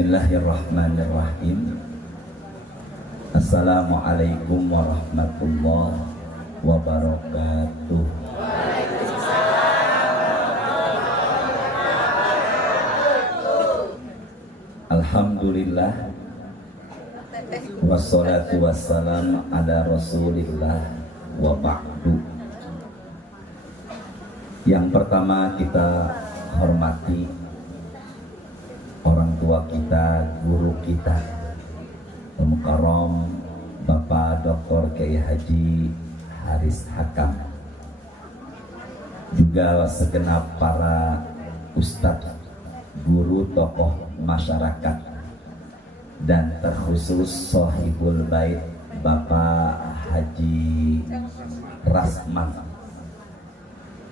Bismillahirrahmanirrahim. Assalamualaikum warahmatullahi wabarakatuh. Alhamdulillah, wassalatu wassalam ala rasulillah wa ba'du. Yang pertama kita hormati orang tua kita, guru kita, Al-Mukarram Bapak Dr. Kiai Haji Haris Hakam, juga segenap para ustadz, guru, tokoh masyarakat, dan terkhusus Sohibul Bait Bapak Haji Rasman,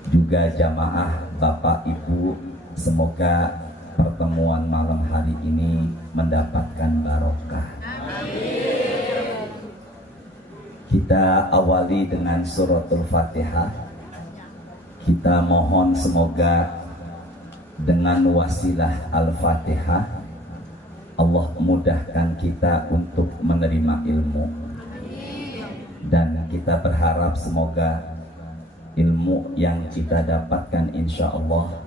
juga jamaah Bapak Ibu. Semoga pertemuan malam hari ini mendapatkan barokah. Amin. Kita awali dengan suratul Fatihah. Kita mohon semoga dengan wasilah Al-Fatihah Allah mudahkan kita untuk menerima ilmu. Dan kita berharap semoga ilmu yang kita dapatkan insya Allah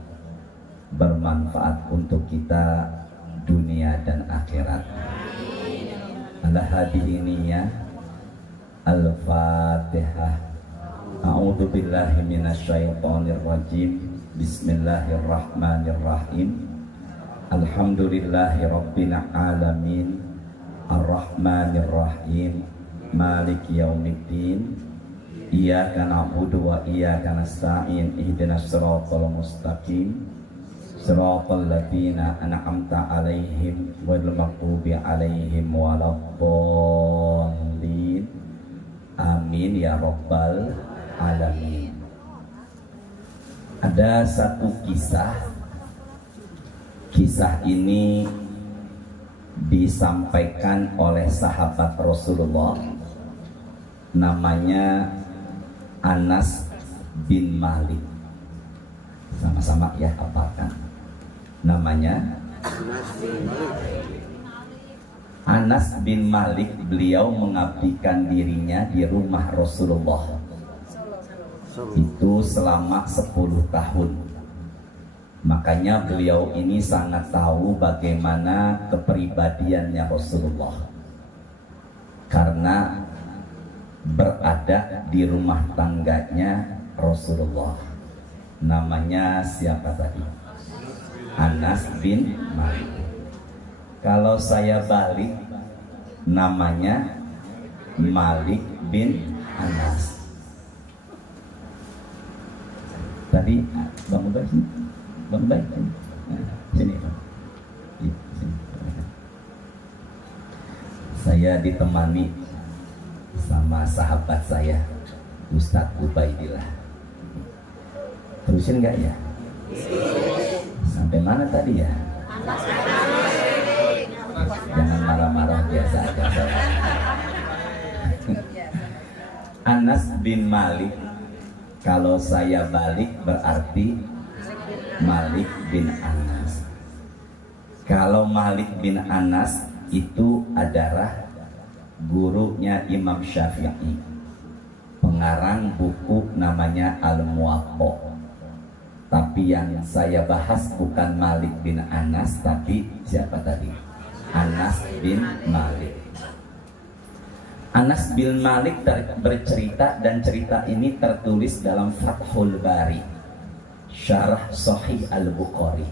bermanfaat untuk kita dunia dan akhirat. Ala hadiriniyah, Al-Fatihah. A'udzu billahi minasyaitonir rajim. Bismillahirrahmanirrahim. Alhamdulillahi rabbil alamin. Ar-Rahmanir-Rahim. Maliki yaumiddin. Iyyaka na'budu wa iyyaka nasta'in. Ihdinas siratal mustaqim. Siratal ladzina an'amta 'alaihim ghairil maghdubi 'alaihim waladdallin. Amin ya rabbal alamin. Ada satu kisah. Kisah ini disampaikan oleh sahabat Rasulullah, namanya Anas bin Malik. Sama-sama ya, hafalkan. Namanya Anas bin Malik. Beliau mengabdikan dirinya di rumah Rasulullah itu selama 10 tahun. Makanya beliau ini sangat tahu bagaimana kepribadiannya Rasulullah, karena berada di rumah tangganya Rasulullah. Namanya siapa tadi? Anas bin Malik. Kalau saya balik, namanya Malik bin Anas. Tadi Bang Ubay sini, Bang Ubay sini. Sini. Saya ditemani sama sahabat saya, Ustadz Ubaidillah. Terusin nggak ya? Sampai mana tadi ya? Jangan marah-marah, biasa aja. Anas bin Malik. Kalau saya balik berarti Malik bin Anas. Kalau Malik bin Anas itu adalah gurunya Imam Syafi'i, pengarang buku namanya Al-Muwatta. Tapi yang saya bahas bukan Malik bin Anas, tapi siapa tadi? Anas bin Malik. Anas bin Malik bercerita, dan cerita ini tertulis dalam Fathul Bari, Syarah Sahih Al-Bukhari.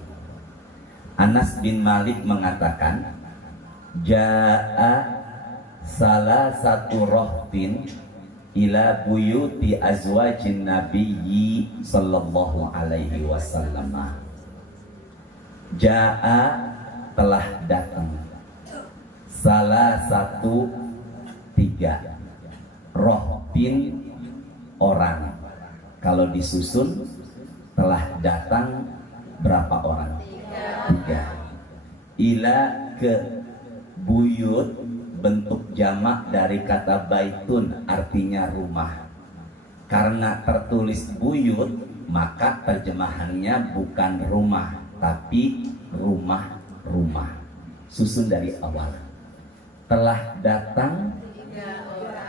Anas bin Malik mengatakan, Ja'a salah satu rohtin ila buyuti azwajin nabiyyi sallallahu alaihi wasallam. Ja'a telah datang, salah satu 3, rohtin orang. Kalau disusun telah datang berapa orang? 3. Ila ke buyut, bentuk jamak dari kata baitun, artinya rumah. Karena tertulis buyut, maka terjemahannya bukan rumah, tapi rumah-rumah. Susun dari awal. Telah datang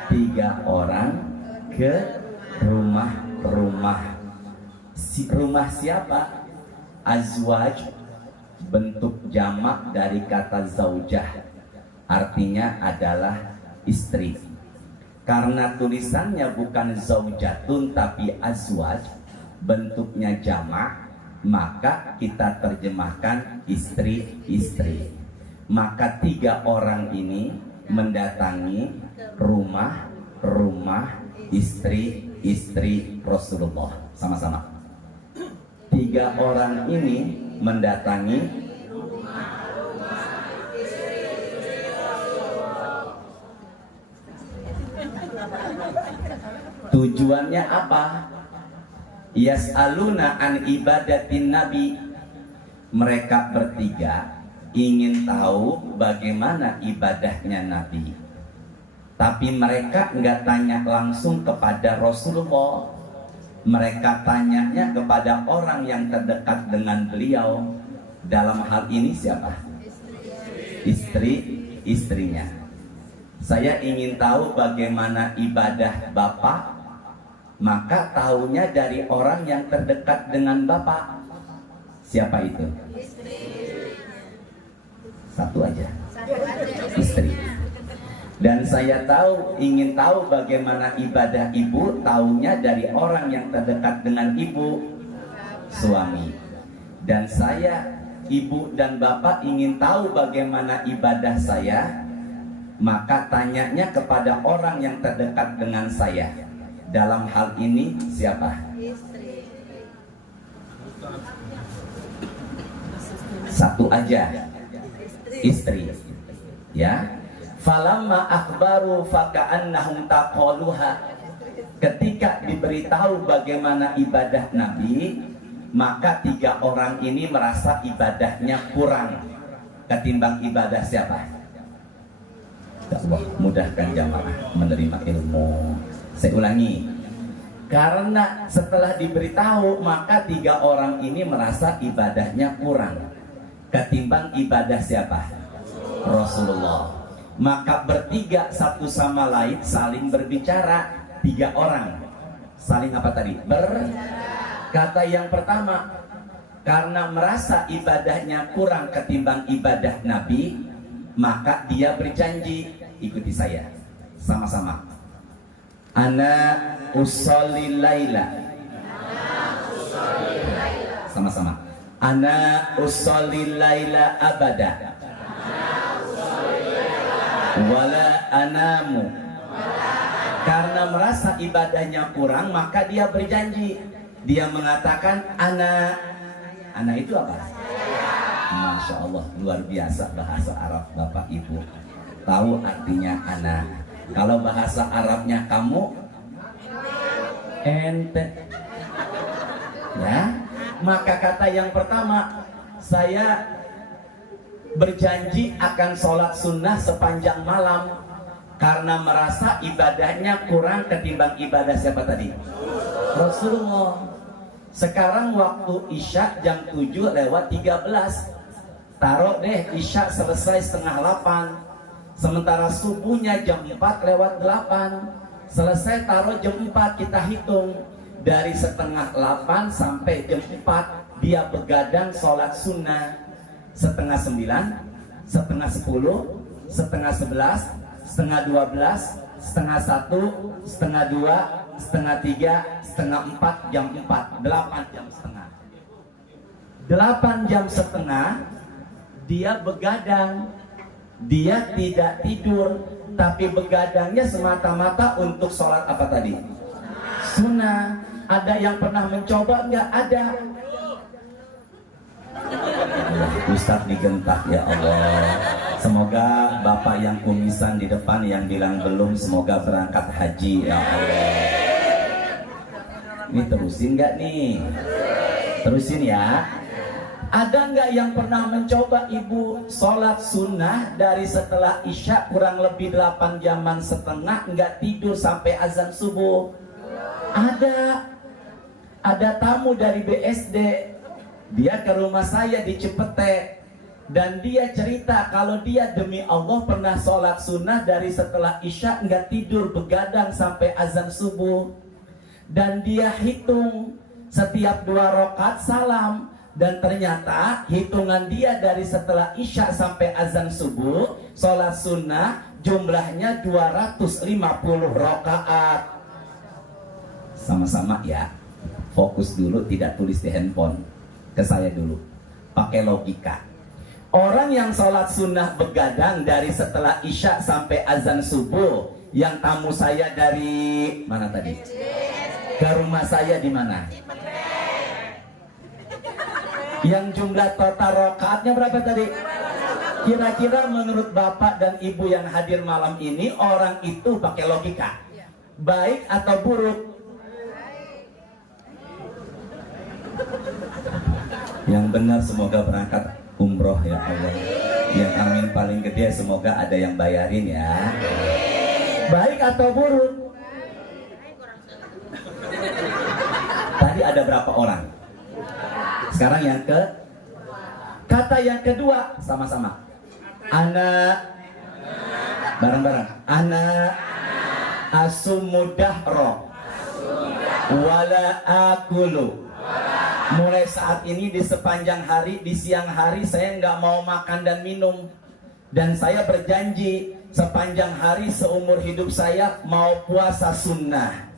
3 orang ke rumah. Rumah siapa? Azwaj, bentuk jamak dari kata zaujah, artinya adalah istri. Karena tulisannya bukan zaujatun tapi azwaj, bentuknya jamak, maka kita terjemahkan istri-istri. Maka 3 orang ini mendatangi rumah istri Rasulullah. Sama-sama. 3 orang ini mendatangi tujuannya apa? Yas'aluna an ibadatin nabi. Mereka bertiga ingin tahu bagaimana ibadahnya Nabi. Tapi mereka nggak tanya langsung kepada Rasulullah. Mereka tanyanya kepada orang yang terdekat dengan beliau. Dalam hal ini siapa? Istrinya. Saya ingin tahu bagaimana ibadah Bapak, maka tahunya dari orang yang terdekat dengan Bapak. Siapa itu? Satu aja. Istri. Dan saya ingin tahu bagaimana ibadah ibu, tahunya dari orang yang terdekat dengan ibu, suami. Dan saya, ibu dan bapak ingin tahu bagaimana ibadah saya, maka tanyanya kepada orang yang terdekat dengan saya. Dalam hal ini siapa? Satu aja. Istri. Ya. Falamma akhbaru faka'annahum taqaluha. Ketika diberitahu bagaimana ibadah Nabi, maka 3 orang ini merasa ibadahnya kurang ketimbang ibadah siapa? Allah mudahkan jamaah menerima ilmu. Saya ulangi. Karena setelah diberitahu, maka 3 orang ini merasa ibadahnya kurang ketimbang ibadah siapa? Rasulullah. Maka bertiga satu sama lain saling berbicara. 3 orang saling apa tadi? Kata yang pertama, karena merasa ibadahnya kurang ketimbang ibadah Nabi, maka dia berjanji. Ikuti saya sama-sama. Ana usolli laila. Sama-sama. Ana usolli laila abada. Wala anamu. Karena merasa ibadahnya kurang, maka dia berjanji. Dia mengatakan ana itu apa? Masya Allah, luar biasa bahasa Arab Bapak Ibu. Tahu artinya ana. Kalau bahasa Arabnya kamu, ente. Ya, maka kata yang pertama, saya berjanji akan sholat sunnah sepanjang malam karena merasa ibadahnya kurang ketimbang ibadah siapa tadi? Rasulullah. Sekarang waktu Isya jam 7:13. Taruh deh Isya selesai 7:30. Sementara subuhnya jam 4:08. Selesai taruh jam 4, kita hitung dari 7:30 sampai jam 4 dia begadang sholat sunnah. 8:30, 9:30, 10:30, 11:30, 11:30, 12:30, 1:30, 3:30, jam 4, 8 jam setengah. 8 jam setengah dia begadang. Dia tidak tidur, tapi begadangnya semata-mata untuk sholat apa tadi? Sunnah. Ada yang pernah mencoba? Nggak ada. Ustaz digentak ya Allah. Semoga bapak yang kumisan di depan yang bilang belum, semoga berangkat haji ya Allah. Ini terusin nggak nih? Terusin ya. Ada nggak yang pernah mencoba ibu sholat sunnah dari setelah Isya kurang lebih 8 jaman setengah nggak tidur sampai azan subuh? Ada tamu dari BSD. Dia ke rumah saya di Cipete. Dan dia cerita kalau dia demi Allah pernah sholat sunnah dari setelah isya nggak tidur, begadang sampai azan subuh. Dan dia hitung setiap 2 rakaat salam. Dan ternyata hitungan dia dari setelah isya sampai azan subuh sholat sunnah jumlahnya 250 rakaat. Sama-sama ya, fokus dulu, tidak tulis di handphone. Ke saya dulu, pakai logika. Orang yang sholat sunnah begadang dari setelah isya sampai azan subuh, yang tamu saya dari mana tadi? Ke rumah saya di mana? Yang jumlah total rakaatnya berapa tadi? Kira-kira menurut bapak dan ibu yang hadir malam ini, orang itu pakai logika, baik atau buruk? Yang benar semoga berangkat umroh ya Allah. Yang amin paling gede semoga ada yang bayarin ya. Baik atau buruk? Tadi ada berapa orang? Sekarang yang kata yang kedua sama-sama. Ana, bareng-bareng. Ana asumudahro wala akulu. Mulai saat ini di sepanjang hari, di siang hari saya nggak mau makan dan minum. Dan saya berjanji sepanjang hari seumur hidup saya mau puasa sunnah.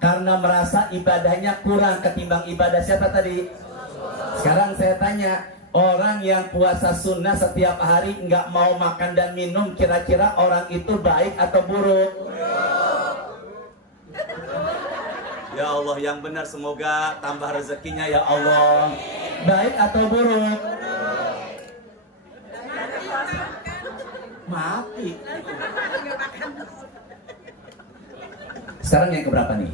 Karena merasa ibadahnya kurang ketimbang ibadah siapa tadi? Sekarang saya tanya, orang yang puasa sunnah setiap hari nggak mau makan dan minum, kira-kira orang itu baik atau buruk? Ya Allah yang benar semoga tambah rezekinya ya Allah. Baik atau buruk? Mati. Sekarang yang keberapa nih?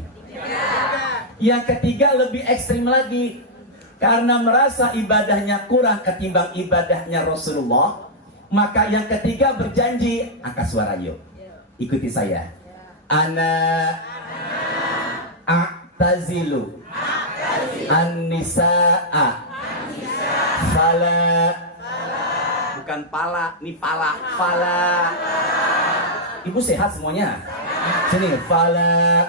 Yang ketiga lebih ekstrim lagi. Karena merasa ibadahnya kurang ketimbang ibadahnya Rasulullah, maka yang ketiga berjanji, angkat suara yuk, ikuti saya. Ana a'tazilu an-nisa'a fala, bukan pala, ini pala, fala. Ibu sehat semuanya? Sini, fala.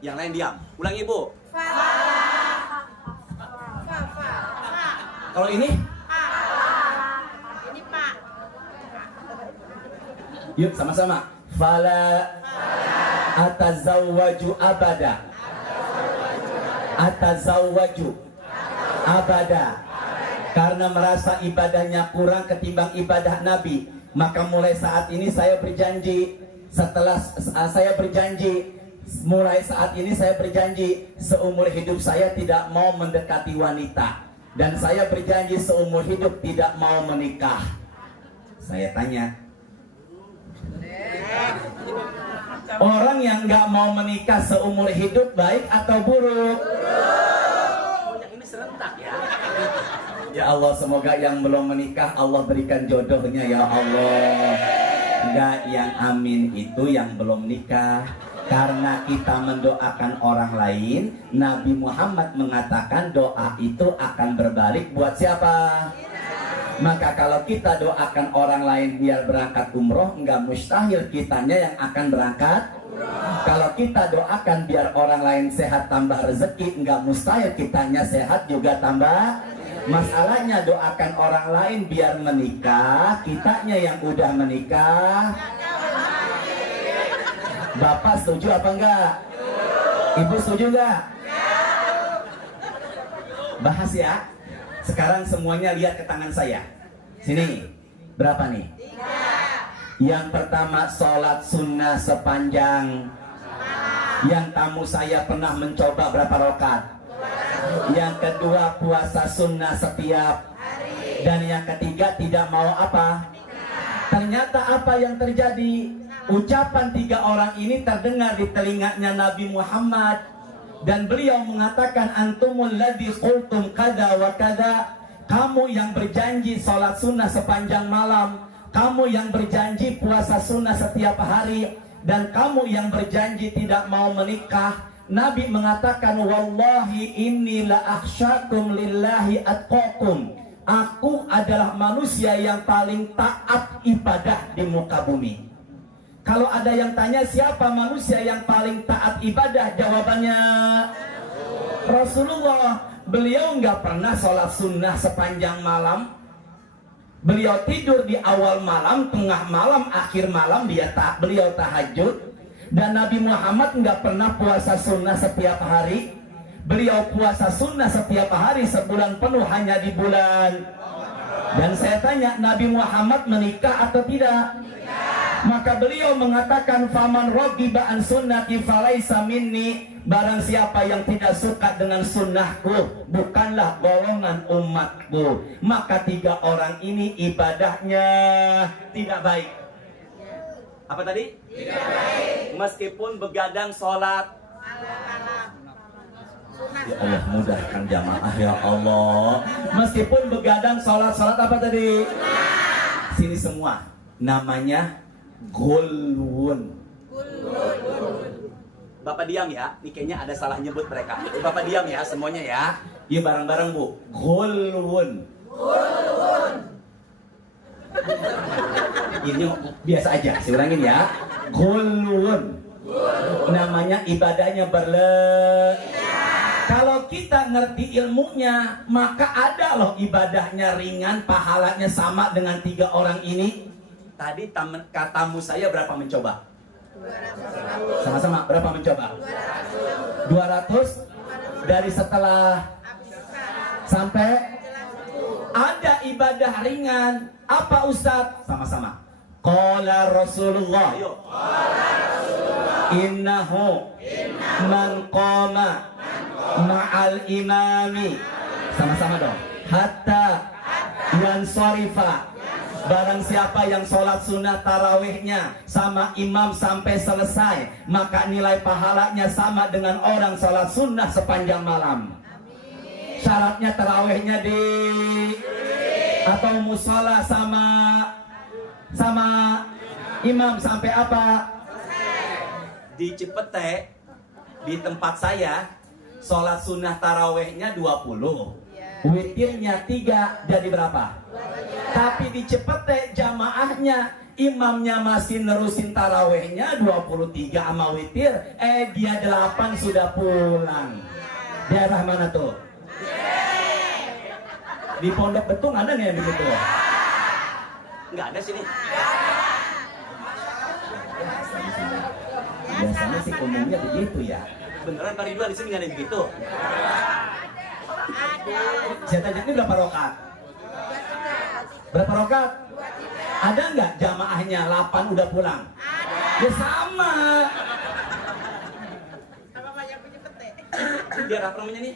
Yang lain diam. Ulang ibu. Kalau ini? Ini Pak. Yuk sama-sama. Fala atazawwaju abada. Atazawwaju abada. Karena merasa ibadahnya kurang ketimbang ibadah Nabi, maka mulai saat ini saya berjanji, mulai saat ini saya berjanji seumur hidup saya tidak mau mendekati wanita. Dan saya berjanji seumur hidup tidak mau menikah. Saya tanya, orang yang nggak mau menikah seumur hidup baik atau buruk? Yang ini serentak ya. Ya Allah, semoga yang belum menikah Allah berikan jodohnya ya Allah. Enggak, yang amin itu yang belum nikah. Karena kita mendoakan orang lain, Nabi Muhammad mengatakan doa itu akan berbalik buat siapa? Maka kalau kita doakan orang lain biar berangkat umroh, enggak mustahil kitanya yang akan berangkat. Kalau kita doakan biar orang lain sehat tambah rezeki, enggak mustahil kitanya sehat juga tambah. Masalahnya doakan orang lain biar menikah, kitanya yang udah menikah. Bapak setuju apa enggak? Ibu setuju enggak? Bahas ya. Sekarang semuanya lihat ke tangan saya. Sini. Berapa nih? 3. Yang pertama sholat sunnah sepanjang. Yang tamu saya pernah mencoba berapa rakaat? Yang kedua puasa sunnah setiap hari. Dan yang ketiga tidak mau apa? Ternyata apa yang terjadi? Ucapan 3 orang ini terdengar di telinganya Nabi Muhammad. Dan beliau mengatakan, antumul ladzi qultum kada wa kada. Kamu yang berjanji sholat sunnah sepanjang malam, kamu yang berjanji puasa sunnah setiap hari, dan kamu yang berjanji tidak mau menikah. Nabi mengatakan, wallahi inni la akhsyakum lillahi atqakum. Aku adalah manusia yang paling taat ibadah di muka bumi. Kalau ada yang tanya siapa manusia yang paling taat ibadah, jawabannya Rasulullah. Beliau nggak pernah sholat sunnah sepanjang malam. Beliau tidur di awal malam, tengah malam, akhir malam beliau tahajud. Dan Nabi Muhammad nggak pernah puasa sunnah setiap hari. Beliau puasa sunnah setiap hari sebulan penuh hanya di bulan. Dan saya tanya, Nabi Muhammad menikah atau tidak? Maka beliau mengatakan, faman raghiba an sunnati falaisa minni. Barang siapa yang tidak suka dengan sunnahku, bukanlah golongan umatku. Maka 3 orang ini ibadahnya tidak baik. Apa tadi? Tidak baik. Meskipun begadang sholat ya Allah, mudahkan jamaah ya Allah. Meskipun begadang sholat apa tadi? Sini semua namanya gulwun. Bapak diam ya, ini kayaknya ada salah nyebut mereka. Bapak diam ya semuanya ya. Yuk bareng-bareng Bu. Gulwun. Ini biasa aja, saya ulangin ya. Gulwun. Namanya ibadahnya Kalau kita ngerti ilmunya, maka ada loh ibadahnya ringan, pahalanya sama dengan 3 orang ini. Tadi katamu saya berapa mencoba? 200. Sama-sama berapa mencoba? 200. Dari setelah sampai ada ibadah ringan. Apa Ustadz? Sama-sama. Qala Rasulullah. Innahu man qama ma'al imami. Sama-sama dong. Hatta yansorifa. Barang siapa yang sholat sunnah tarawihnya sama imam sampai selesai, maka nilai pahalanya sama dengan orang sholat sunnah sepanjang malam. Syaratnya tarawihnya di atau musola sama imam sampai apa? Di Cipete, di tempat saya, sholat sunnah tarawihnya 20, witirnya 3, jadi berapa? Tapi di Cipete jamaahnya, imamnya masih nerusin tarawihnya 23 sama witir, dia 8 sudah pulang. Daerah mana tuh? Di Pondok Betung ada nggak yang begitu? Nggak ada sini. Biasanya sih umumnya begitu ya. Beneran Pak Ridwan di sini nggak ada yang begitu? Saya tanya ini berapa rokaat? Berapa rokaat? Ada nggak jamaahnya 8 udah pulang? Ya sama. Biar apa namanya nih?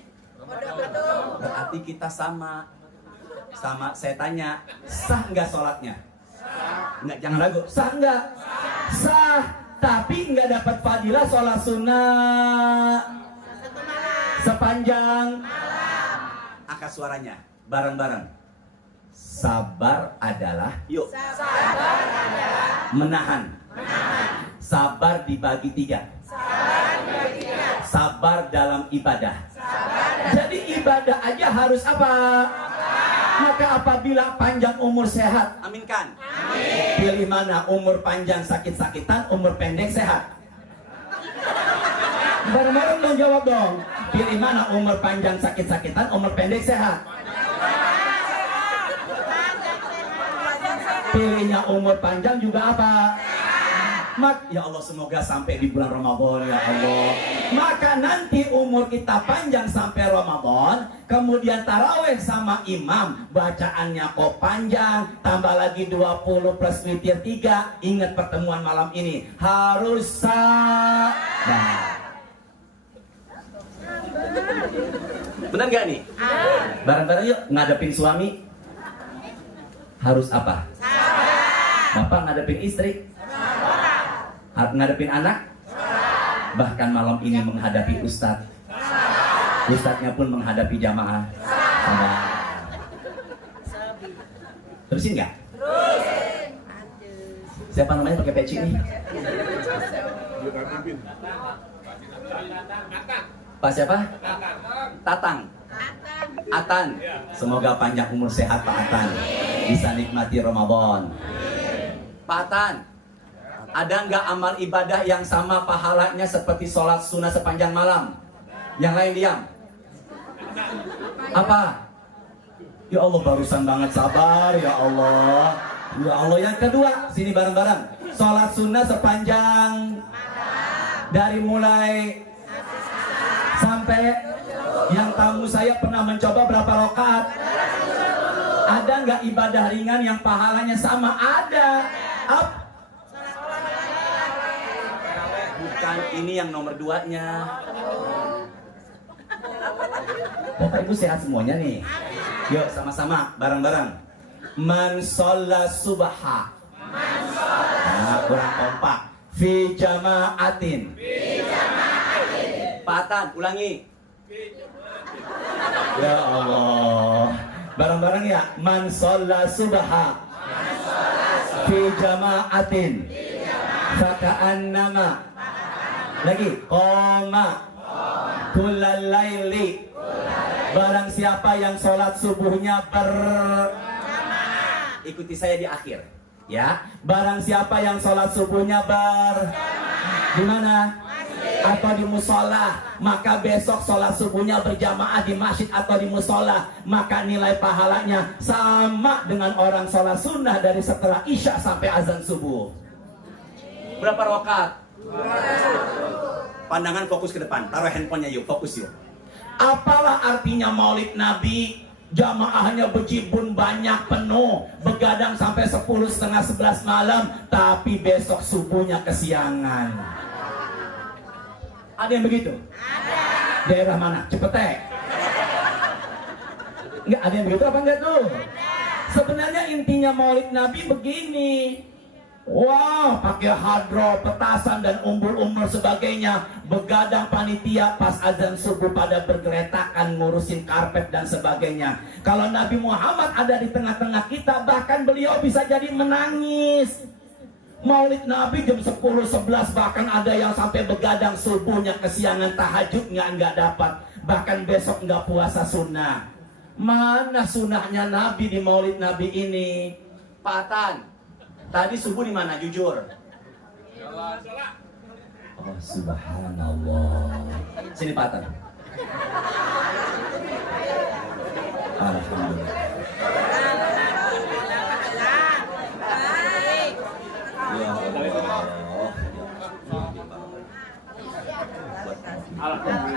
Berarti kita sama. Saya tanya, sah nggak sholatnya? Nggak, jangan ragu. Sah nggak? Sah. Tapi nggak dapat fadilah sholat sunnah sepanjang malam. Angkat suaranya bareng-bareng. Sabar adalah, yuk. Sabar adalah menahan. Sabar dibagi 3. Sabar dalam ibadah. Jadi ibadah aja harus apa? Maka apabila panjang umur sehat, aminkan. Amin. Pilih mana? Umur panjang sakit-sakitan, umur pendek sehat. Bareng-bareng dong, jawab dong. Pilih mana? Umur panjang sakit-sakitan, umur pendek sehat. Pilihnya umur panjang juga apa? Ya Allah, semoga sampai di bulan Ramadan ya Allah. Maka nanti umur kita panjang sampai Ramadan, kemudian taraweh sama imam, bacaannya kok panjang, tambah lagi 20 plus witir 3. Ingat pertemuan malam ini harus sabar. Benar gak nih? Bareng-bareng yuk ngadepin suami. Harus apa? Bapak ngadepin istri. Ngadepin anak, bahkan malam ini menghadapi ustadz. Ustadznya pun menghadapi jamaah. Terusin nggak? Siapa namanya pakai peci nih? Pak siapa? Tatang. Atan, semoga panjang umur sehat Pak Atan, bisa nikmati Ramadan. Pak Atan, ada nggak amal ibadah yang sama pahalanya seperti sholat sunnah sepanjang malam? Yang lain diam. Apa? Ya Allah, barusan banget, sabar ya Allah. Ya Allah. Yang kedua, sini bareng-bareng. Sholat sunnah sepanjang dari mulai sampai, yang tamu saya pernah mencoba berapa rakaat? Ada nggak ibadah ringan yang pahalanya sama? Ada. Up. Bukan ini yang nomor 2-nya. Bapak Ibu sehat semuanya nih. Yuk sama-sama bareng-bareng. Man sholla subha. Nah, kurang kompak. Fi jama'atin. Pak Atan, ulangi. Ya Allah. Bareng-bareng ya. Man sholla subha. Fi jama'atin. Faka'annama. Lagi. Qoma. Kullal laili. Barang siapa yang sholat subuhnya ikuti saya di akhir, ya. Barang siapa yang sholat subuhnya di mana? Atau di musola, maka besok sholat subuhnya berjamaah di masjid atau di musola, maka nilai pahalanya sama dengan orang sholat sunnah dari setelah isya sampai azan subuh. Berapa rakaat? Pandangan fokus ke depan, taruh handphonenya yuk, fokus yuk. Apalah artinya maulid Nabi? Jamaahnya bejibun banyak, penuh, begadang sampai 10, setengah 11 malam, tapi besok subuhnya kesiangan. Ada yang begitu? Ada. Daerah mana? Cepete? Enggak, ada yang begitu apa enggak tuh? Sebenarnya intinya maulid Nabi begini. Wah, pakai hadroh, petasan dan umbul-umbul sebagainya. Begadang panitia pas azan subuh pada bergeretakan ngurusin karpet dan sebagainya. Kalau Nabi Muhammad ada di tengah-tengah kita, bahkan beliau bisa jadi menangis. Maulid Nabi jam 10, 11, bahkan ada yang sampai begadang subuhnya kesiangan, tahajudnya nggak dapat. Bahkan besok nggak puasa sunnah. Mana sunnahnya Nabi di Maulid Nabi ini? Pak Atan, tadi subuh di mana? Jujur. Oh, subhanallah. Sini Pak Atan. Alhamdulillah. Ya Allah.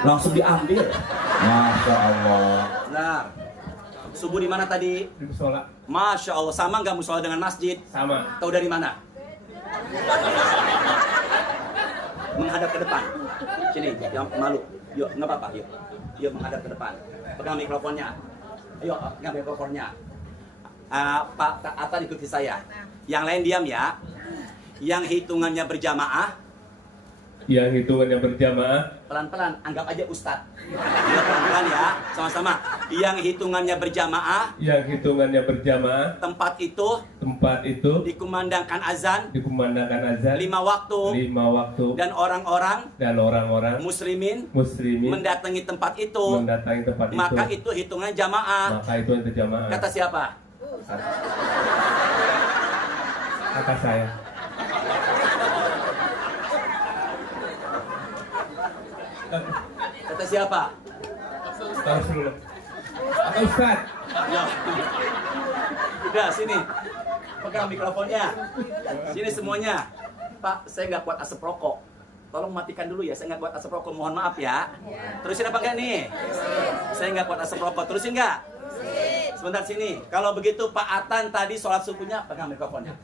Langsung diambil. Masya Allah. Nah, subuh di mana tadi? Di musola. Masya Allah, sama nggak musola dengan masjid? Sama. Tahu dari mana? Menghadap ke depan. Sini, yang malu. Yuk, nggak apa-apa. Yuk, yuk menghadap ke depan. Pegang mikrofonnya. Ayo, pegang mikrofonnya. Pak Atan ikuti saya. Yang lain diam ya. Yang hitungannya berjamaah. Yang hitungannya berjamaah. Pelan-pelan, anggap aja Ustadz. Ya, pelan-pelan ya, sama-sama. Yang hitungannya berjamaah. Yang hitungannya berjamaah. Tempat itu dikumandangkan azan. Dikumandangkan azan. 5 waktu. 5 waktu. Dan orang-orang muslimin mendatangi tempat itu. Maka itu hitungan jamaah. Maka itu jamaah. Kata siapa? Kata saya. Kata siapa? Rasulullah. Kata Ustaz. Ya. Udah sini. Pegang mikrofonnya. Sini semuanya. Pak, saya nggak kuat asap rokok. Tolong matikan dulu ya. Saya nggak kuat asap rokok. Mohon maaf ya. Terusin apa enggak nih? Saya nggak kuat asap rokok. Terusin nggak? Sebentar sini. Kalau begitu Pak Atan tadi sholat subuhnya, pegang mikrofonnya.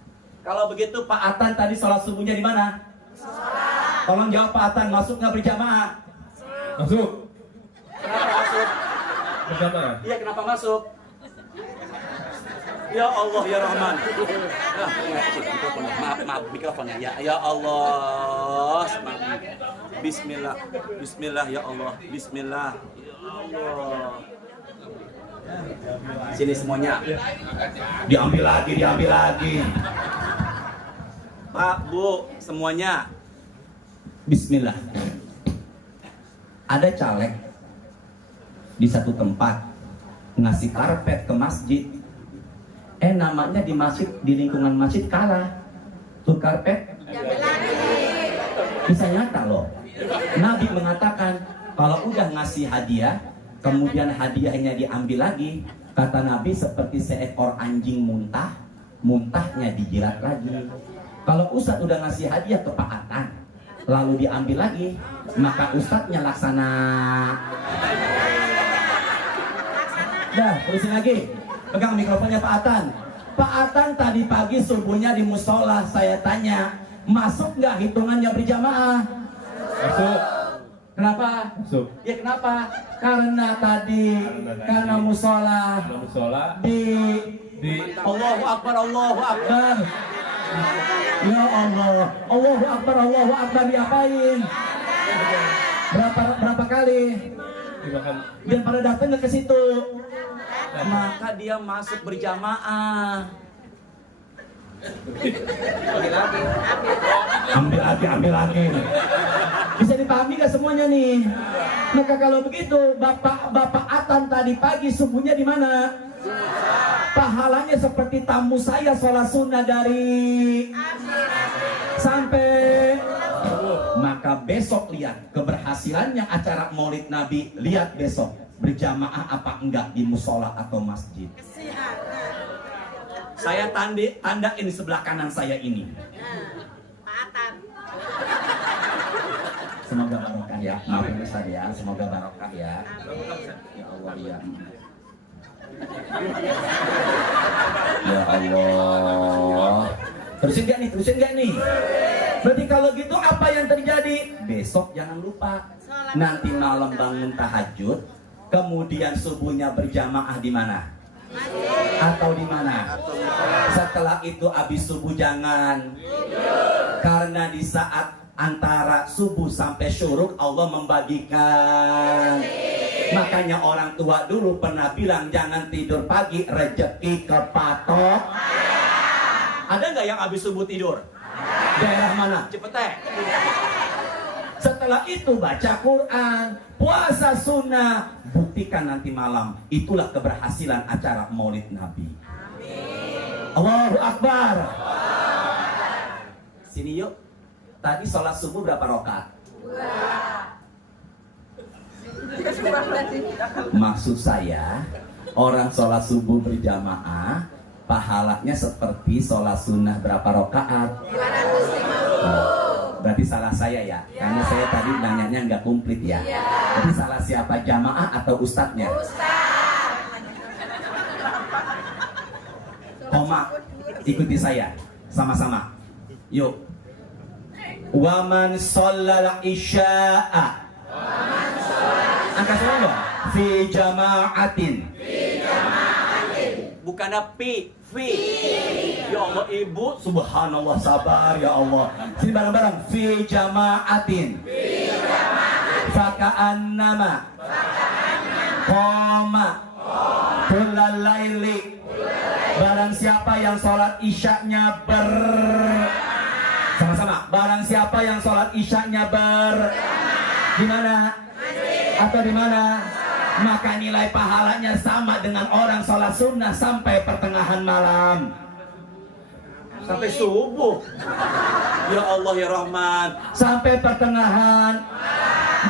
Kalau begitu Pak Atan tadi sholat subuhnya di mana? Tolong jawab Pak Atan, masuk nggak berjamaah? Masuk. Kenapa masuk? Berjamaah. Iya, kenapa masuk? Ya Allah ya Rahman. Maaf mikrofonnya. Ya Allah. Bismillah. Bismillah ya Allah. Bismillah. Ya Allah. Sini semuanya. Diambil lagi. Pak, Bu, semuanya. Bismillah. Ada caleg di satu tempat ngasih karpet ke masjid. Namanya di masjid, di lingkungan masjid kalah. Tuh karpet bisa nyata loh. Nabi mengatakan kalau udah ngasih hadiah, kemudian hadiahnya diambil lagi, kata Nabi seperti seekor anjing muntah, muntahnya dijilat lagi. Kalau Ustadz udah ngasih hadiah ke Pak Atan, lalu diambil lagi, maka Ustadznya laksana. Dah, terusin lagi. Pegang mikrofonnya Pak Atan. Pak Atan tadi pagi subuhnya di musola, saya tanya, masuk nggak hitungannya berjamaah? Masuk. Kenapa? Masuk. Ya kenapa? Karena tadi musola di Allahu Akbar, Allahu Akbar. Ya Allah, Allahu Akbar diapain? Berapa kali? Biar pada datang ke situ. Maka dia masuk berjamaah. Ambil lagi. Bisa dipahami gak semuanya nih? Maka kalau begitu, Bapak Atan tadi pagi subuhnya di mana? Pahalanya seperti tamu saya sholat sunnah dari sampai. Maka besok lihat keberhasilannya acara Maulid Nabi. Lihat besok berjamaah apa enggak di musola atau masjid. Saya tandain di sebelah kanan saya ini. Pak Atan. Semoga barokah ya. Maafin Ustaz ya. Semoga barokah ya. Ya Allah ya. Ya Allah. Terusin gak nih? Berarti kalau gitu apa yang terjadi? Besok jangan lupa. Nanti malam bangun tahajud, kemudian subuhnya berjamaah di mana? Atau di mana? Setelah itu habis subuh jangan. Karena di saat antara subuh sampai syuruk Allah membagikan. Makanya orang tua dulu pernah bilang jangan tidur pagi, rezeki kepatok. Ada nggak yang habis subuh tidur? Daerah mana? Cipete. Setelah itu baca Quran, puasa sunnah, buktikan nanti malam. Itulah keberhasilan acara Maulid Nabi. Amin. Allahu Akbar. Sini yuk. Tadi sholat subuh berapa rakaat? 2. Maksud saya, orang sholat subuh berjamaah, pahalanya seperti sholat sunnah berapa rakaat? 250. Berarti salah saya ya, karena saya tadi nanyanya nggak komplit ya. Jadi salah siapa, jamaah atau ustadznya? Koma, ikuti saya, sama-sama. Yuk. Waman sholal isya'a. Angkat suara dong. Fi jama'atin. Bukan pi. Ya Allah ibu, subhanallah, sabar ya Allah. Sini bareng-bareng. Fi jama'atin. Faka'annama qoma kullal laili. Barang siapa yang sholat isyaknya sama-sama. Barang siapa yang sholat isyaknya di mana? Atau di mana? Maka nilai pahalanya sama dengan orang sholat sunnah sampai pertengahan malam, sampai subuh. Ya Allah ya Rahman, sampai pertengahan.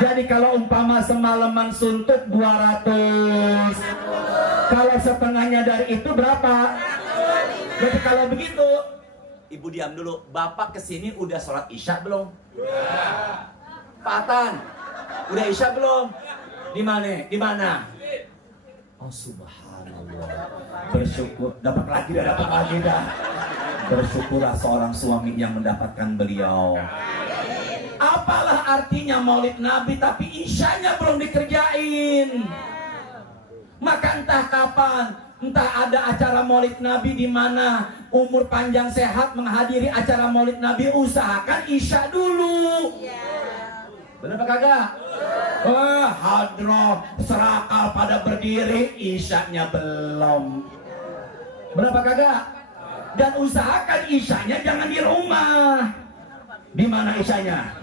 Jadi kalau umpama semalaman suntuk 200, kalau setengahnya dari itu berapa? Jadi kalau begitu, ibu diam dulu. Bapak kesini udah sholat isya belum? Pak Atan, udah isya belum? Di mana? Oh subhanallah. Bersyukur, dapat lagi dah. Bersyukurlah seorang suami yang mendapatkan beliau. Apalah artinya Maulid Nabi tapi isyanya belum dikerjain. Maka entah kapan, entah ada acara Maulid Nabi di mana umur panjang sehat menghadiri acara Maulid Nabi, usahakan isya dulu. Benar apa kagak? Hadroh serakal pada berdiri, isyanya belum. Berapa kagak? Dan usahakan isyanya jangan di rumah. Di mana isyanya?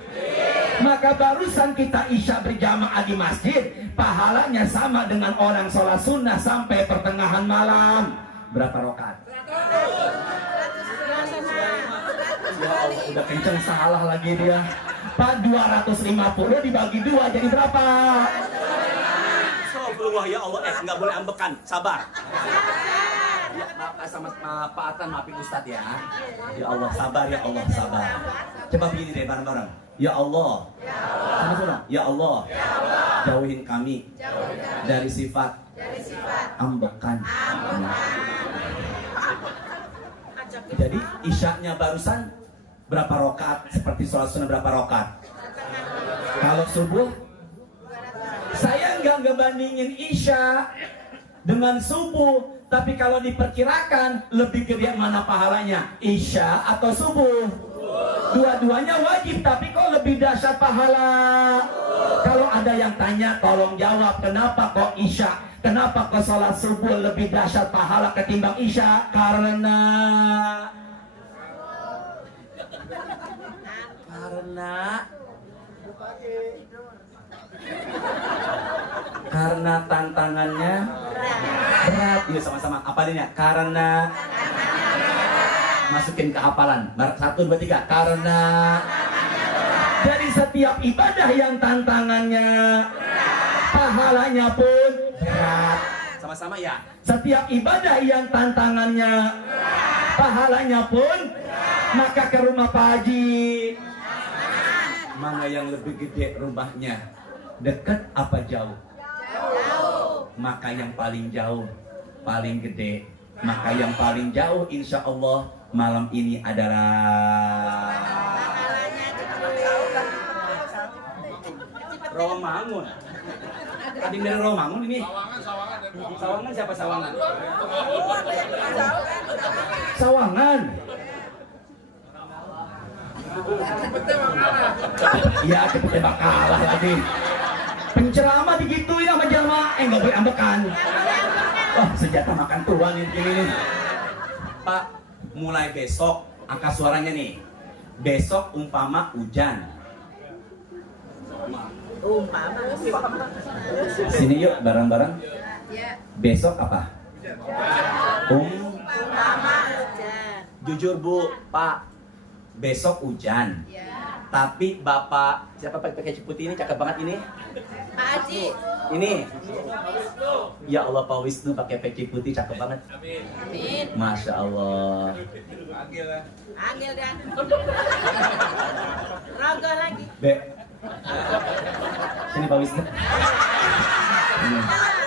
Maka barusan kita isya berjamaah di masjid, pahalanya sama dengan orang sholat sunnah sampai pertengahan malam. Berapa rakaat? Ya Allah, udah kenceng salah lagi dia. Pak, 250 dibagi 2 jadi berapa? Astagfirullah ya Allah, nggak boleh ambekan, sabar. Ya, maaf sama Pak Atan, maafin Ustadz ya. Ya Allah, sabar ya Allah, sabar. Coba begini deh bareng-bareng. Ya Allah, sama-sama. Ya Allah, jauhin kami dari sifat ambekan. Jadi isyaknya barusan berapa rakaat? Seperti sholat sunnah berapa rakaat? Kalau subuh, saya nggak ngebandingin isya dengan subuh, tapi kalau diperkirakan lebih gede mana pahalanya, isya atau subuh? Dua-duanya wajib, tapi kok lebih dahsyat pahala? Kalau ada yang tanya, tolong jawab, kenapa kok isya? Kenapa kok sholat subuh lebih dahsyat pahala ketimbang isya? Karena tantangannya berat. Iya sama-sama. Apa dia? Karena masukin ke hafalan. 1, 2, 3. Karena dari setiap ibadah yang tantangannya pahalanya pun berat. Sama-sama ya. Setiap ibadah yang tantangannya pahalanya pun, maka ke rumah Pak Haji. Mana yang lebih gede rumahnya? Dekat apa jauh? Jauh. Maka yang paling jauh, paling gede. Maka yang paling jauh insya Allah malam ini adalah Romangun. Tadi dari Romangun ini. Sawangan siapa Sawangan? Sawangan. Iya, cepetnya bakalah lagi. Penceramah begitu ya sama jamaah, nggak boleh ambekan. Wah, senjata makan tuan ini. Pak, mulai besok angka suaranya nih. Besok umpama hujan. Sini yuk bareng-bareng. Besok apa? Umpama hujan. Jujur Bu, Pak, besok hujan. Tapi Bapak siapa pakai ciputi ini cakep banget ini? Pak Haji. Ini. Ya Allah, Pak Wisnu pakai peci putih cakep banget. Amin. Masya Allah. Anggil dah. Rogo lagi. Be. Sini Pak Wisnu.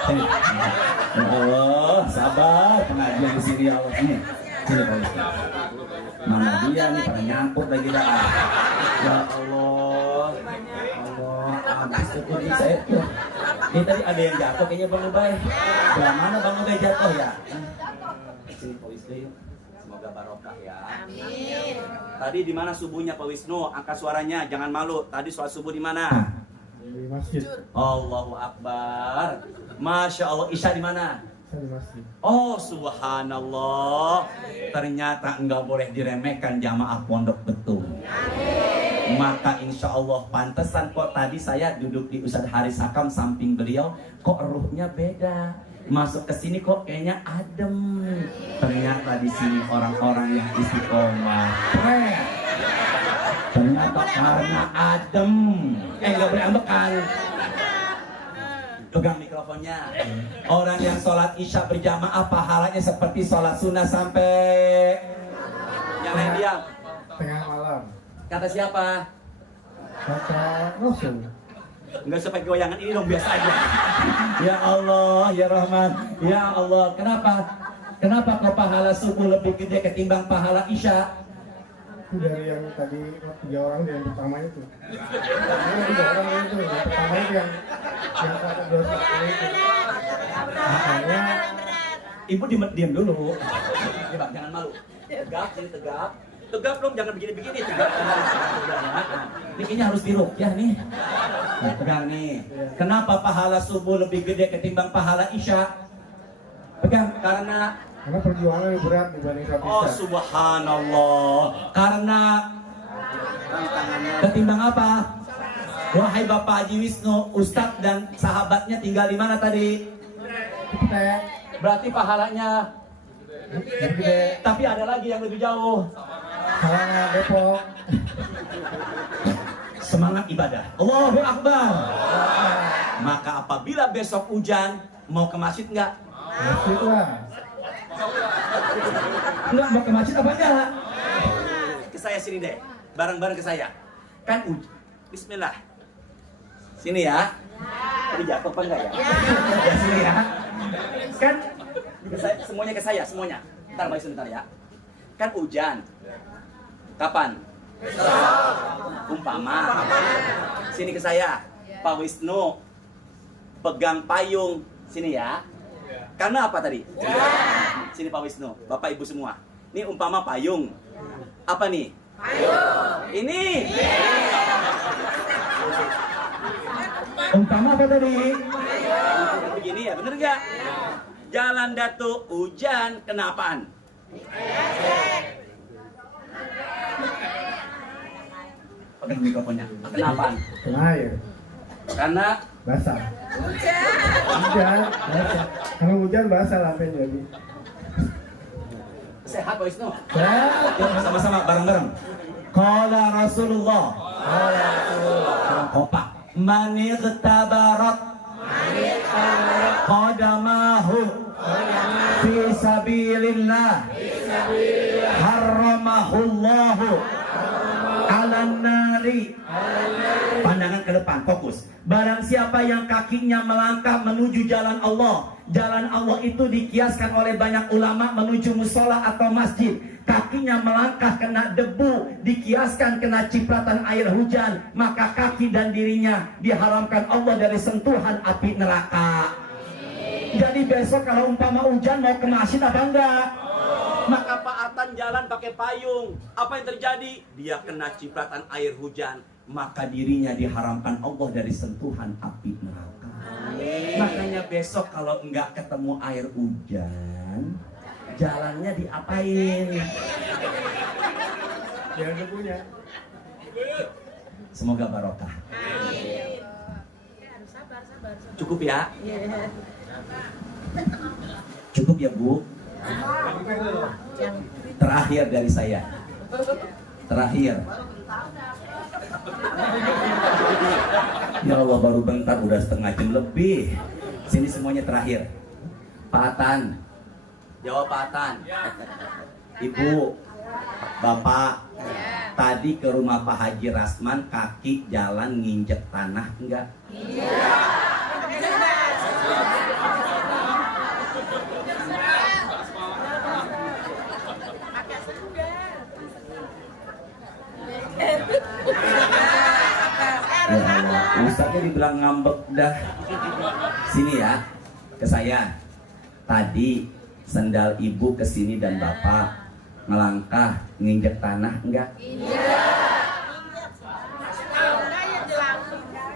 Sini. Ya Allah, sabar pengajian di sini ya Allah. Sini Pak Wisnu. Mana dia nih pada nyangkut lagi dah. Ya Allah. Habis itu saya tuh. Ini tadi ada yang jatuh kayaknya Bang Ubay. Belah mana Bang Ubay jatuh ya? Sini Pak Wisnu yuk. Semoga barokah ya. Amin. Tadi di mana subuhnya Pak Wisnu? Angkat suaranya, jangan malu. Tadi sholat subuh di mana? Di masjid. Allahu Akbar. Masya Allah. Isya di mana? Di masjid. Oh subhanallah. Ternyata enggak boleh diremehkan jamaah pondok betul. Maka insya Allah pantesan kok tadi saya duduk di Ustadz Haris Hakam samping beliau, kok ruhnya beda. Masuk ke sini kok kayaknya adem. Ternyata di sini orang-orang yang istiqomah. Ternyata karena adem. Enggak boleh ambekan. Pegang mikrofonnya. Orang yang sholat isya berjamaah pahalanya seperti sholat sunnah sampai. Yang lain diam. Tengah malam. Kata siapa? Kata Rasul. Enggak usah pakai goyangan ini dong, biasa aja. Ya Allah, ya Rahman, ya Allah. Kenapa kok pahala subuh lebih gede ketimbang pahala isya? Itu dari yang tadi 3 orang yang pertama itu. Ini 3 orang itu. Yang pertama itu yang kata 2 itu. Makanya Ibu diam dulu. Ya, Bang, jangan malu. Tegap, sini tegap. Tegap dong, jangan begini-begini. Tegap. Ini kayaknya harus diruqyah nih. Nah, pegang nih. Kenapa pahala subuh lebih gede ketimbang pahala isya? Pegang. Karena perjuangan lebih berat dibanding sholat oh isya. subhanallah. Karena ketimbang apa? Wahai Bapak Haji Wisnu, Ustadz dan sahabatnya tinggal di mana tadi? Kita Berarti pahalanya gede, tapi ada lagi yang lebih jauh. Sawangan Depok. Semangat ibadah. Allahu Akbar. Maka apabila besok hujan, mau ke masjid nggak? Masjid lah. Enggak, mau ke masjid apa enggak? Ke saya sini deh, bareng-bareng ke saya. Kan Bismillah. Sini ya. Tadi jatuh apa enggak ya? Ya sini ya. Kan semuanya ke saya, semuanya. Ntar Mbak sebentar ya. Kan hujan. Kapan? Umpama. Sini ke saya. Pak Wisnu pegang payung. Sini ya. Karena apa tadi? Sini Pak Wisnu, Bapak Ibu semua. Ini umpama payung. Apa nih? Payung. Ini. Umpama apa tadi? Begini ya, bener nggak? Jalan Datuk hujan kenapaan? Pegang mikrofonnya. Kenapaan? Kena air. Karena Basah. Hujan. Basah. Kalau hujan basah lantai jadi. sehat Pak Wisnu. Sehat. Yuk sama-sama bareng-bareng. Qala Rasulullah. Kompak. Man ightabarat qadamahu fi sabilillah harramahullahu alan nari. Pandangan ke depan, fokus. Barang siapa yang kakinya melangkah menuju jalan Allah, jalan Allah itu dikiaskan oleh banyak ulama menuju musola atau masjid. Kakinya melangkah kena debu, dikiaskan kena cipratan air hujan, maka kaki dan dirinya diharamkan Allah dari sentuhan api neraka. Jadi besok kalau umpama hujan mau ke masjid apa enggak? Maka Pak Atan jalan pakai payung. Apa yang terjadi? Dia kena cipratan air hujan, maka dirinya diharamkan Allah dari sentuhan api neraka. Makanya besok kalau enggak ketemu air hujan, jalannya diapain? Jangan debunya. Semoga barokah. Cukup ya? Cukup ya Bu? Terakhir dari saya. Terakhir. Ya Allah, baru bentar udah setengah jam lebih. Sini semuanya terakhir. Pak Atan. Jawab Pak Atan. Ibu, Bapak, tadi ke rumah Pak Haji Rasman kaki jalan nginjek tanah enggak? Ya Allah, Ustaznya dibilang ngambek dah. Sini ya, ke saya. Tadi sendal ibu ke sini dan bapak ngelangkah nginjek tanah enggak?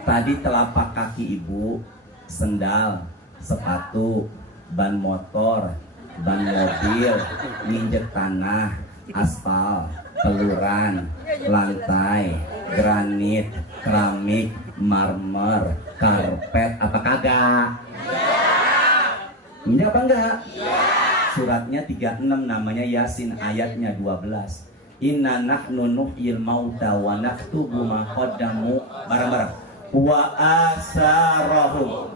Tadi telapak kaki ibu, sendal, sepatu, ban motor, ban mobil, nginjek tanah, aspal, peluran, lantai, granit, keramik, marmer, karpet, apa kagak? Ini apa enggak? Suratnya 36 namanya Yasin, ayatnya 12. Inna nahnu nuhyil mauta wa naktubu ma qaddamu, bareng-bareng. Wa asarahum.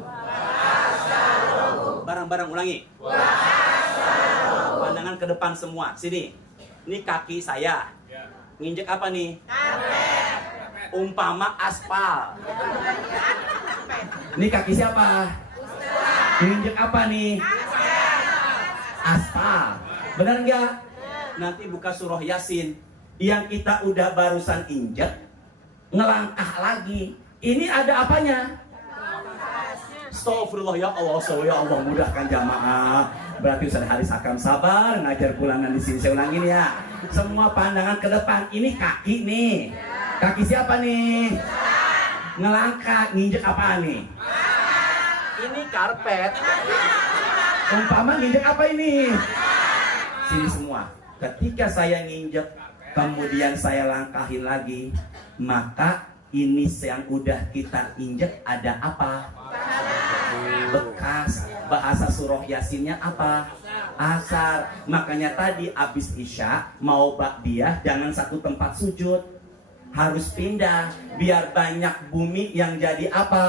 Bareng-bareng ulangi. Pandangan ke depan semua. Sini. Ini kaki saya. Nginjek apa nih? Umpama aspal. Ini kaki siapa? Nginjek apa nih? Aspal. Benar nggak? Nanti buka surah Yasin. Yang kita udah barusan injek, ngelangkah lagi. Ini ada apanya? Astagfirullah, ya Allah, ya Allah, mudahkan jamaah. Berarti Ustaz Haris akan sabar ngajar pulangan di sini. Saya ulangin ya. Semua pandangan ke depan. Ini kaki nih. Kaki siapa nih? Ngelangkah, nginjek apa nih? Ini karpet. Umpama nginjek apa ini? Sini semua. Ketika saya nginjek, kemudian saya langkahin lagi, maka ini yang udah kita injek ada apa? Bekas. Bahasa surah Yasinnya apa? Asar. Makanya tadi abis Isya mau ba'diyah jangan satu tempat sujud, harus pindah biar banyak bumi yang jadi apa?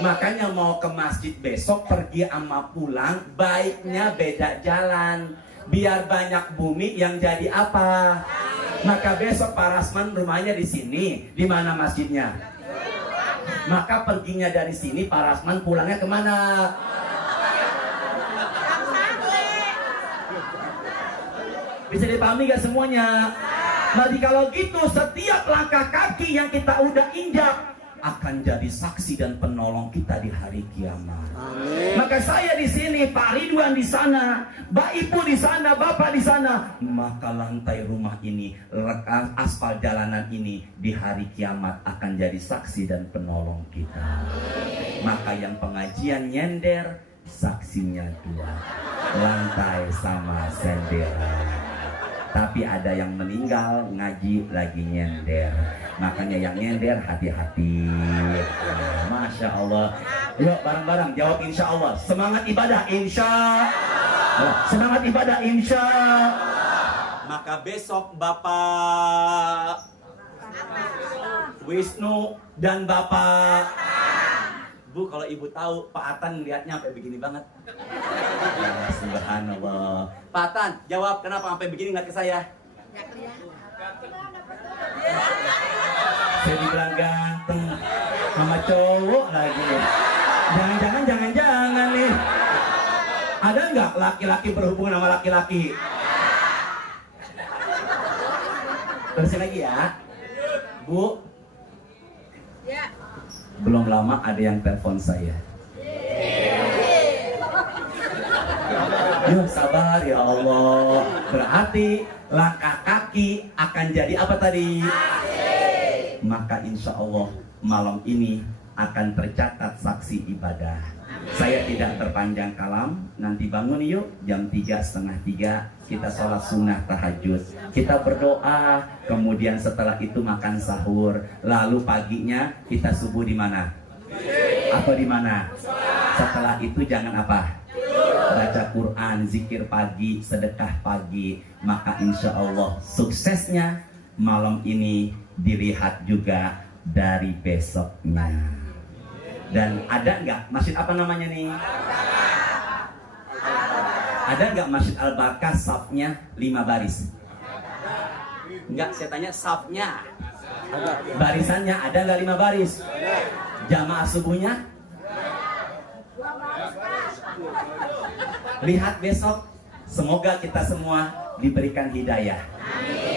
Makanya mau ke masjid besok pergi sama pulang baiknya beda jalan biar banyak bumi yang jadi apa? Maka besok Pak Rasman rumahnya di sini, di mana masjidnya? Maka perginya dari sini Pak Rasman pulangnya kemana? Bisa dipahami gak semuanya? Jadi kalau gitu setiap langkah kaki yang kita udah injak akan jadi saksi dan penolong kita di hari kiamat. Maka saya di sini, Pak Ridwan di sana, Mbak Ibu di sana, Bapak di sana. Maka lantai rumah ini, rekan aspal jalanan ini di hari kiamat akan jadi saksi dan penolong kita. Maka yang pengajian nyender, saksinya 2, lantai sama senderan. Tapi ada yang meninggal ngaji lagi nyender. Makanya yang nyender hati-hati. Masya Allah. Yuk bareng-bareng jawab insya Allah. Semangat ibadah insya Allah. Semangat ibadah insya. Maka besok Bapak Wisnu dan Bapak Bu, kalau ibu tahu Pak Atan lihatnya sampai begini banget. Ya, subhanallah. Pak Atan, jawab kenapa sampai begini nggak ke saya? Saya dibilang ganteng sama cowok lagi. Jangan nih. Ada nggak laki-laki berhubungan sama laki-laki? Terusin lagi ya, Bu. Ya. Belum lama ada yang telepon saya. Yuk sabar ya Allah. Berarti langkah kaki akan jadi apa tadi? Maka insya Allah malam ini akan tercatat saksi ibadah. Saya tidak terpanjang kalam. Nanti bangun yuk jam 3:30 kita sholat sunnah tahajud. Kita berdoa. Kemudian setelah itu makan sahur. Lalu paginya kita subuh di mana? Atau di mana? Setelah itu jangan apa? Baca Quran, zikir pagi, sedekah pagi. Maka insya Allah suksesnya malam ini dilihat juga dari besoknya. Dan ada nggak masjid apa namanya nih? Ada nggak masjid Al-Barkah safnya 5 baris? Enggak, saya tanya safnya. Barisannya ada nggak 5 baris? Jamaah subuhnya? Lihat besok. Semoga kita semua diberikan hidayah.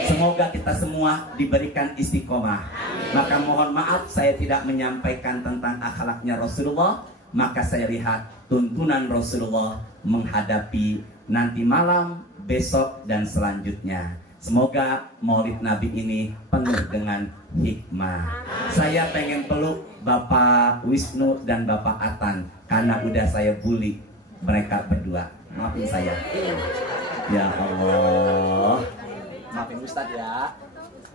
Semoga kita semua diberikan istiqomah. Maka mohon maaf saya tidak menyampaikan tentang akhlaknya Rasulullah. Maka saya lihat tuntunan Rasulullah menghadapi nanti malam, besok dan selanjutnya. Semoga Maulid Nabi ini penuh dengan hikmah. Saya pengen peluk Bapak Wisnu dan Bapak Atan karena udah saya bully mereka berdua. Maafin saya. Ya Allah. Maafin Ustadz ya.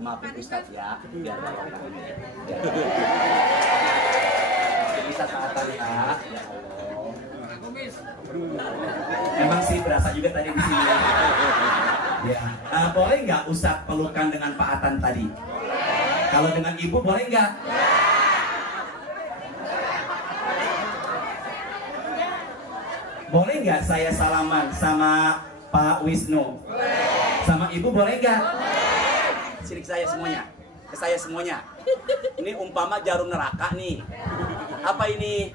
Maafin Ustadz ya. Biar maafin Ustadz Pak Atan ya. Ya Allah. Emang sih berasa juga tadi di sini. Ya. Boleh nggak Ustadz pelukan dengan Pak Atan tadi? Kalau dengan Ibu boleh nggak? Boleh nggak saya salaman sama Pak Wisnu? Sama Ibu boleh nggak? Sirik saya semuanya. Ke saya semuanya. Ini umpama jarum neraka nih. Apa ini?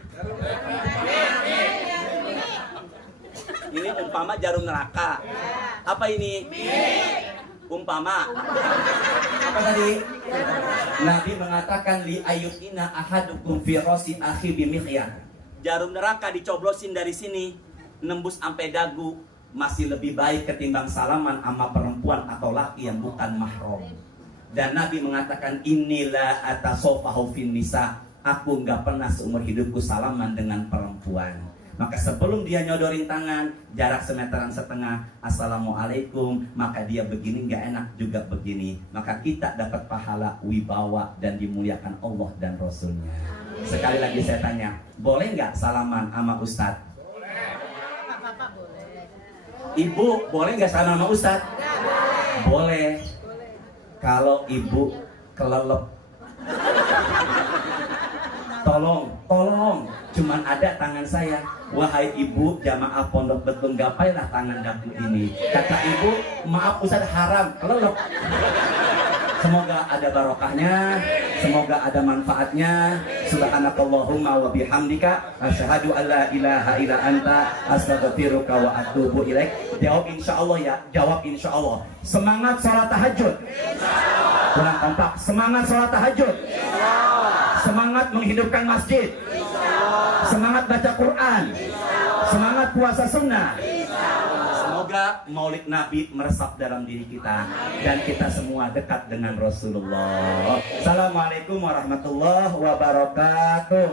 Ini umpama jarum neraka. Apa ini? Umpama. Apa tadi? Nabi mengatakan li ayyutina ahadukum fi rasi akhi bimikhyah. Jarum neraka dicoblosin dari sini nembus sampai dagu masih lebih baik ketimbang salaman sama perempuan atau laki yang bukan mahram. Dan Nabi mengatakan inilah atasofahu fin nisa. Aku nggak pernah seumur hidupku salaman dengan perempuan. Maka sebelum dia nyodorin tangan, jarak semeteran setengah, assalamualaikum, maka dia begini nggak enak juga begini. Maka kita dapat pahala, wibawa, dan dimuliakan Allah dan Rasulnya. Sekali lagi saya tanya, boleh nggak salaman sama Ustadz? Bapak boleh. Ibu boleh nggak salaman sama Ustadz? Boleh. Kalau ibu kelelep, tolong, cuman ada tangan saya. Wahai ibu jamaah pondok betung, gapailah tangan daku ini. Kata ibu, maaf Ustaz, haram, kelelep. Semoga ada barokahnya, semoga ada manfaatnya. Subhanakallahumma wa bihamdika, asyhadu an la ilaha illa anta, astaghfiruka wa atubu ilaik. Jawab insyaallah ya, jawab insyaallah. Semangat sholat tahajud. Kurang kompak. Semangat sholat tahajud. Semangat menghidupkan masjid. Semangat baca Quran. Semangat puasa sunnah. Semoga maulid Nabi meresap dalam diri kita dan kita semua dekat dengan Rasulullah. Assalamualaikum warahmatullahi wabarakatuh.